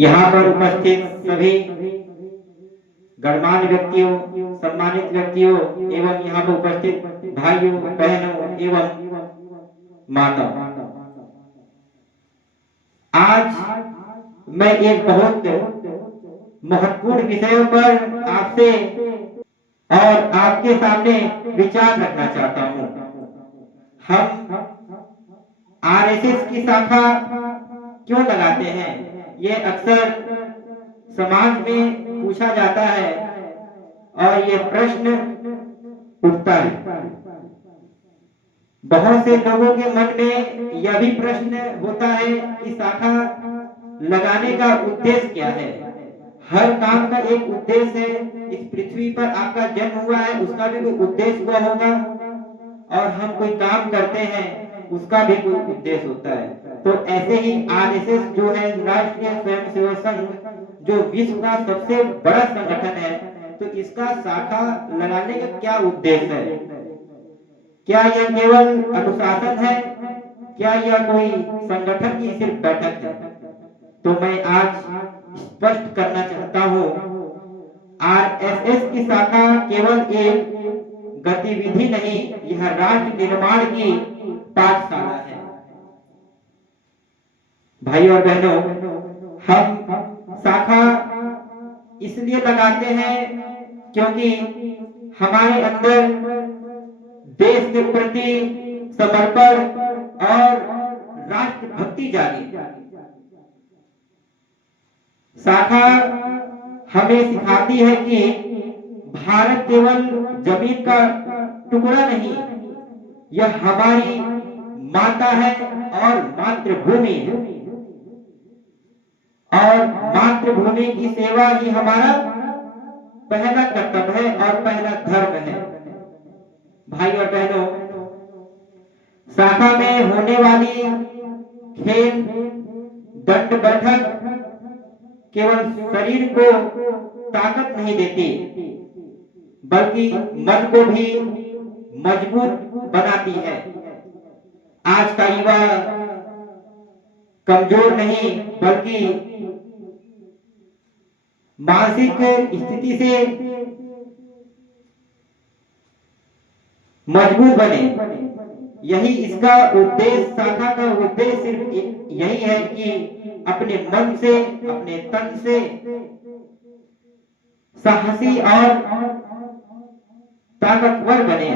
यहाँ पर उपस्थित सभी गणमान्य व्यक्तियों, सम्मानित व्यक्तियों एवं यहाँ पर उपस्थित भाइयों, बहनों एवं माता, आज मैं एक बहुत महत्वपूर्ण विषयों पर आपसे और आपके सामने विचार रखना चाहता हूँ। हम आरएसएस की शाखा क्यों लगाते हैं, ये अक्सर समाज में पूछा जाता है और ये प्रश्न उठता है। बहुत से लोगों के मन में यह भी प्रश्न होता है कि शाखा लगाने का उद्देश्य क्या है। हर काम का एक उद्देश्य है। इस पृथ्वी पर आपका जन्म हुआ है, उसका भी कोई उद्देश्य हुआ होगा, और हम कोई काम करते हैं उसका भी कोई उद्देश्य होता है। तो ऐसे ही आरएसएस जो है, राष्ट्रीय स्वयंसेवक संघ, जो विश्व का सबसे बड़ा संगठन है, तो इसका शाखा लगाने का क्या उद्देश्य है? क्या यह केवल अनुशासन है? क्या यह कोई संगठन की सिर्फ बैठक है? तो मैं आज स्पष्ट करना चाहता हूँ, आरएसएस की शाखा केवल एक गतिविधि नहीं, यह राष्ट्र निर्माण की पाठशाला है। भाई और बहनों, हम शाखा इसलिए लगाते हैं क्योंकि हमारे अंदर देश के प्रति समर्पण और राष्ट्रभक्ति जागी। शाखा हमें सिखाती है कि भारत केवल जमीन का टुकड़ा नहीं, यह हमारी माता है और मातृभूमि है, और मातृभूमि की सेवा ही हमारा पहला कर्तव्य है और पहला धर्म है। भाई और बहनों, शाखा में होने वाली खेल, दंड बैठक केवल शरीर को ताकत नहीं देती, बल्कि मन को भी मजबूत बनाती है। आज का युवा कमजोर नहीं, बल्कि मानसिक स्थिति से मजबूत बने। यही इसका उद्देश्य, शाखा का उद्देश्य सिर्फ यही है कि अपने मन से, अपने तन से साहसी और ताकतवर बने।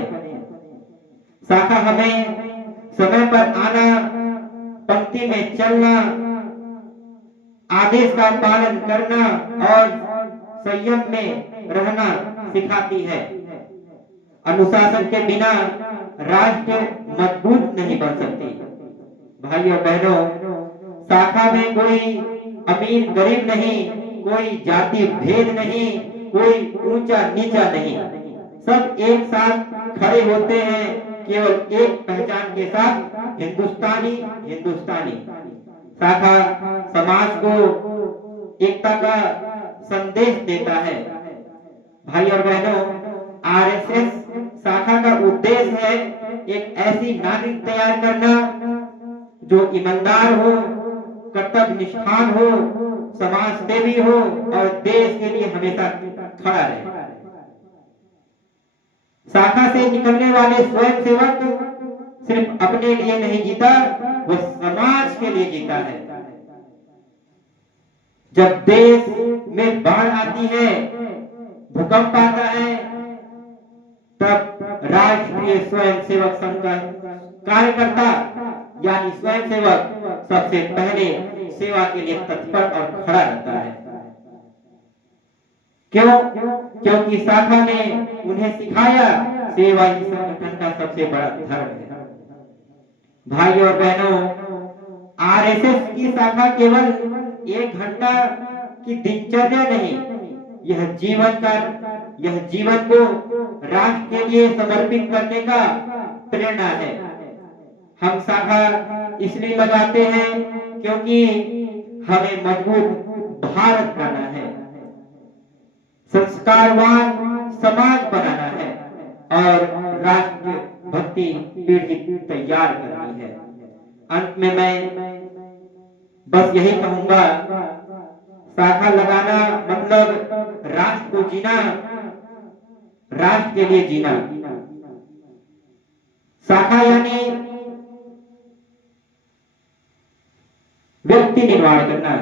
शाखा हमें समय पर आना, पंक्ति में चलना, आदेश का पालन करना और संयम में रहना सिखाती है। अनुशासन के बिना राष्ट्र मजबूत नहीं बन सकती। भाई और बहनों, शाखा में कोई अमीर गरीब नहीं, कोई जाति भेद नहीं, कोई ऊंचा नीचा नहीं, सब एक साथ खड़े होते हैं केवल एक पहचान के साथ, हिंदुस्तानी हिंदुस्तानी। शाखा समाज को एकता का संदेश देता है। भाई और बहनों, आरएसएस शाखा का उद्देश्य है एक ऐसी नागरिक तैयार करना जो ईमानदार हो, कर्तव्य निष्ठान हो, समाज सेवी हो और देश के लिए हमेशा खड़ा रहे। शाखा से निकलने वाले स्वयंसेवक सिर्फ अपने लिए नहीं जीता, वो समाज के लिए जीता है। जब देश में बाढ़ आती है, भूकंप आता है, तब राष्ट्रीय स्वयंसेवक संघ का कार्यकर्ता यानी स्वयंसेवक सबसे पहले सेवा के लिए तत्पर और खड़ा रहता है। क्यों? क्योंकि शाखा ने उन्हें सिखाया, सेवा ही संगठन का सबसे बड़ा धर्म है। भाई और बहनों, आरएसएस की शाखा केवल 1 घंटा की दिनचर्या नहीं, यह जीवन को राष्ट्र के लिए समर्पित करने का प्रेरणा है। हम शाखा इसलिए लगाते हैं क्योंकि हमें मजबूत भारत बनाना है, संस्कारवान समाज बनाना है और राष्ट्र भक्ति पीढ़ी तैयार करनी है। अंत में मैं बस यही कहूंगा शाखा लगाना मतलब राष्ट्र को जीना, राष्ट्र के लिए जीना। शाखा यानी व्यक्ति निर्माण करना,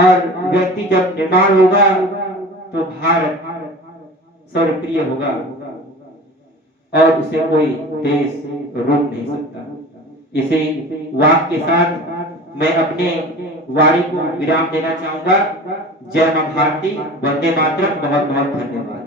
और व्यक्ति जब निर्माण होगा तो भारत सर्वप्रिय होगा और उसे कोई देश रोक नहीं सकता। इसी वाक्य के साथ मैं अपने वाणी को विराम देना चाहूंगा। जय मां भारती, वंदे मातरम। बहुत बहुत धन्यवाद।